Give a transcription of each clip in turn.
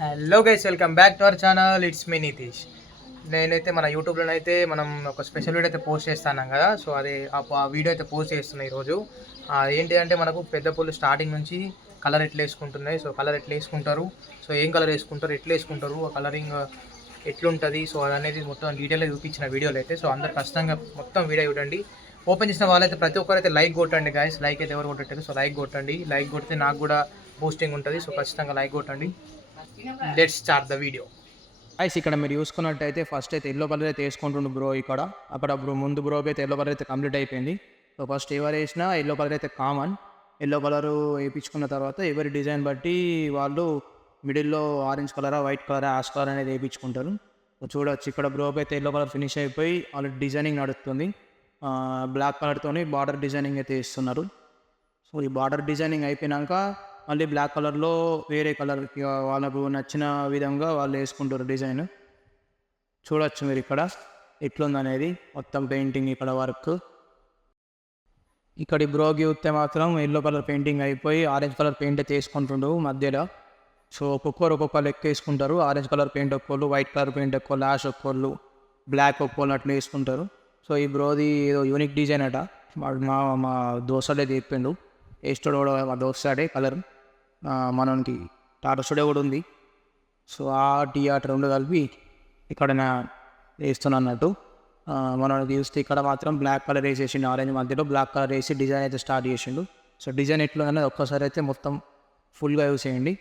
Hello guys, welcome back to our channel. It's me Nitish. నేనైతే మన యూట్యూబ్లోనైతే మనం ఒక స్పెషల్ వీడియో అయితే పోస్ట్ చేస్తున్నాం కదా. సో అది ఆ వీడియో అయితే పోస్ట్ చేస్తున్నాయి ఈరోజు. ఏంటి అంటే మనకు పెద్ద పూలు స్టార్టింగ్ నుంచి కలర్ ఎట్లా వేసుకుంటున్నాయి, సో కలర్ ఎట్లా వేసుకుంటారు, సో ఏం కలర్ వేసుకుంటారు, ఎట్లా వేసుకుంటారు, ఆ కలరింగ్ ఎట్లుంటుంది, సో అదనేది మొత్తం డీటెయిల్గా చూపించిన వీడియోలు అయితే. సో అందరు ఖచ్చితంగా మొత్తం వీడియో చూడండి. ఓపెన్ చేసిన వాళ్ళైతే ప్రతి ఒక్కరైతే లైక్ కొట్టండి గాయస్. లైక్ అయితే ఎవరు కొట్టట్లేదు, సో లైక్ కొట్టండి. లైక్ కొడితే నాకు కూడా బూస్టింగ్ ఉంటుంది, సో ఖచ్చితంగా లైక్ కొట్టండి. Let's start the video. Ice ఇక్కడ మీరు చూసుకున్నట్టయితే ఫస్ట్ అయితే ఎల్లో కలర్ అయితే వేసుకుంటుండు బ్రో. అక్కడ బ్రో ముందు బ్రో అయితే ఎల్లో కలర్ అయితే కంప్లీట్ అయిపోయింది. సో ఫస్ట్ ఎవరు వేసినా ఎల్లో కలర్ అయితే కామన్. ఎల్లో కలర్ వేయించుకున్న తర్వాత ఎవరి డిజైన్ బట్టి వాళ్ళు మిడిల్లో ఆరెంజ్ కలరా, వైట్ కలరా, యాష్ కలర్ అనేది వేయించుకుంటారు. సో చూడవచ్చు ఇక్కడ బ్రో అయితే ఎల్లో కలర్ ఫినిష్ అయిపోయి వాళ్ళు డిజైనింగ్ నడుస్తుంది. బ్లాక్ కలర్తోని బార్డర్ డిజైనింగ్ అయితే ఇస్తున్నారు. సో ఈ బార్డర్ డిజైనింగ్ అయిపోయినాక మళ్ళీ బ్లాక్ కలర్లో వేరే కలర్ వాళ్ళకు నచ్చిన విధంగా వాళ్ళు వేసుకుంటారు డిజైన్. చూడవచ్చు మీరు ఇక్కడ ఎట్లుందనేది మొత్తం పెయింటింగ్. ఇక్కడ వర్క్ ఇక్కడ బ్రోకి చూస్తే మాత్రం ఎల్లో కలర్ పెయింటింగ్ అయిపోయి ఆరెంజ్ కలర్ పెయింట్ అయితే వేసుకుంటుండ్రు మధ్యలో. సో ఒక్కొక్క లెక్క వేసుకుంటారు. ఆరెంజ్ కలర్ పెయింట్ ఒక్కోళ్ళు, వైట్ కలర్ పెయింట్ ఒక్కోళ్ళు, యాష్ ఒక్కోళ్ళు, బ్లాక్ ఒక్కోళ్ళు అట్లా వేసుకుంటారు. సో ఈ బ్రోది ఏదో యూనిక్ డిజైన్ అట. మా దోస్తుడే చెప్పిండు. వేస్తాడు కూడా మా దోస్తాడే కలర్. మనకి టాటా స్టూడియో కూడా ఉంది. సో ఆ టీ-ఆర్ట్ రెండు కలిపి ఇక్కడ వేస్తున్నా అన్నట్టు. మనం చూస్తే ఇక్కడ మాత్రం బ్లాక్ కలర్ వేసేసిండు, ఆరెంజ్ మధ్యలో బ్లాక్ కలర్ వేసి డిజైన్ అయితే స్టార్ట్ చేసిండు. సో డిజైన్ ఎట్లా అనేది ఒక్కసారి అయితే మొత్తం ఫుల్గా యూస్ చేయండి.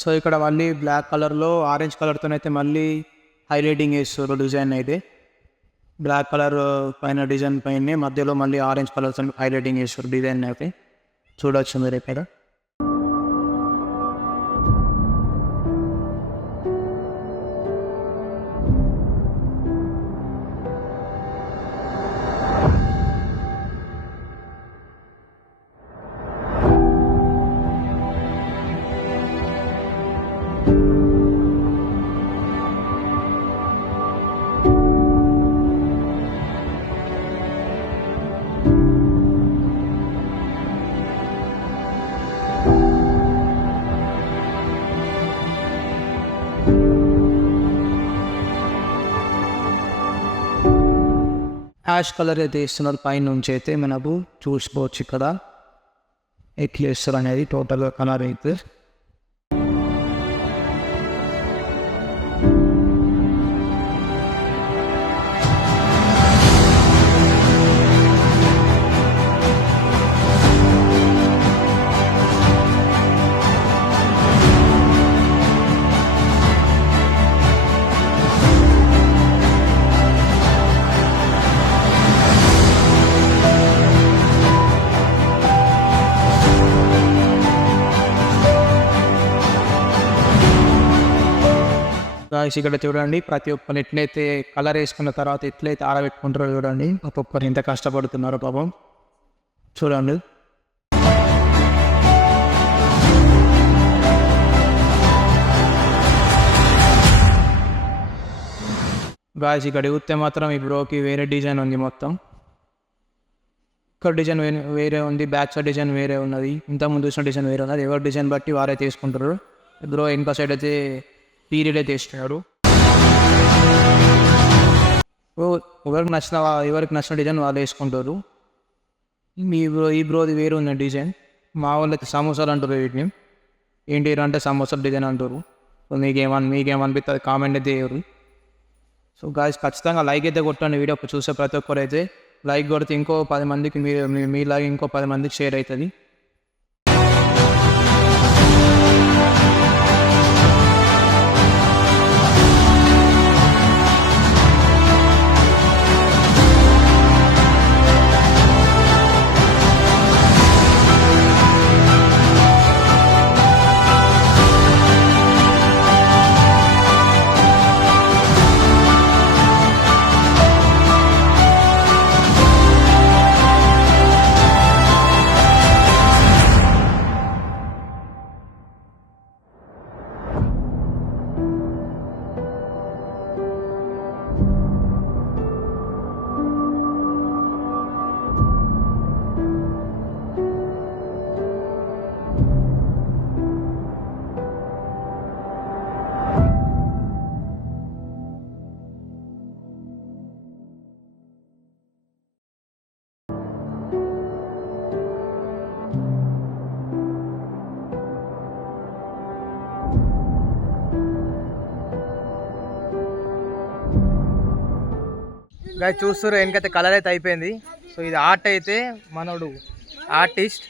సో ఇక్కడ మళ్ళీ బ్లాక్ కలర్లో ఆరెంజ్ కలర్తో అయితే మళ్ళీ హైలైటింగ్ చేస్తారు డిజైన్ అయితే. బ్లాక్ కలర్ పైన డిజైన్ పైన మధ్యలో మళ్ళీ ఆరెంజ్ కలర్తో హైలైటింగ్ చేస్తారు డిజైన్ అయితే. చూడవచ్చు మీరు ఇక్కడ. యాష్ కలర్ అయితే ఇస్తున్నారు పైన నుంచి అయితే మనకు చూసుకోవచ్చు ఇక్కడ ఎట్లా ఇస్తారు అనేది టోటల్గా కలర్ అయితే. గాయ్స్ ఇక్కడ చూడండి, ప్రతి ఒక్కరు ఎట్లయితే కలర్ వేసుకున్న తర్వాత ఎట్లయితే ఆరబెట్టుకుంటారో చూడండి. ఒక్కొక్కరు ఎంత కష్టపడుతున్నారో పాపం చూడండి. గాయ్స్ ఇక్కడ చూస్తే మాత్రం ఈ బ్రోకి వేరే డిజైన్ ఉంది. మొత్తం ఇక్కడ డిజైన్ వేరే ఉంది, బ్యాక్ సైడ్ డిజైన్ వేరే ఉన్నది, ఇంతకుముందు చూసిన డిజైన్ వేరే ఉన్నది. ఎవరి డిజైన్ బట్టి వారే తీసుకుంటారు. బ్రో ఇంకా సైడ్ అయితే పీరియడ్ అయితే ఇస్తున్నారు. ఎవరికి నచ్చిన డిజైన్ వాళ్ళు వేసుకుంటారు. ఈ బ్రోది వేరు ఉన్న డిజైన్. మా వాళ్ళు అయితే సమోసాలు అంటారు వీటిని. ఏంటి అంటే సమోసాలు డిజైన్ అంటారు. సో మీకేమనిపిస్తుంది కామెంట్ అయితే చేయరు. సో గాయ్స్ ఖచ్చితంగా లైక్ అయితే కొట్టండి. వీడియో చూసే ప్రతి ఒక్కరు అయితే లైక్ కొడితే ఇంకో 10 మందికి మీలాగే ఇంకో 10 మందికి షేర్ అవుతుంది. గాయ చూస్తారు వెనకైతే కలర్ అయితే అయిపోయింది. సో ఇది ఆర్ట్ అయితే మనోడు ఆర్టిస్ట్.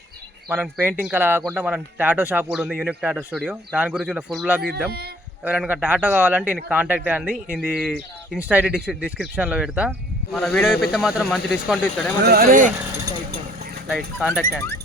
మనం పెయింటింగ్ కలర్ కాకుండా మనం టాటో షాప్ కూడా ఉంది, యూనిక్ టాటో స్టూడియో. దాని గురించి ఫుల్ బ్లాగ్ ఇద్దాం. ఎవరైనా టాటో కావాలంటే ఈయన కాంటాక్ట్ అయ్యండి. ఇది ఇన్స్టా ఐడి డిస్క్రిప్షన్లో పెడతా. మన వీడియో అయిపోతే మాత్రం మంచి డిస్కౌంట్ ఇస్తాడే. రైట్, కాంటాక్ట్ అయ్యండి.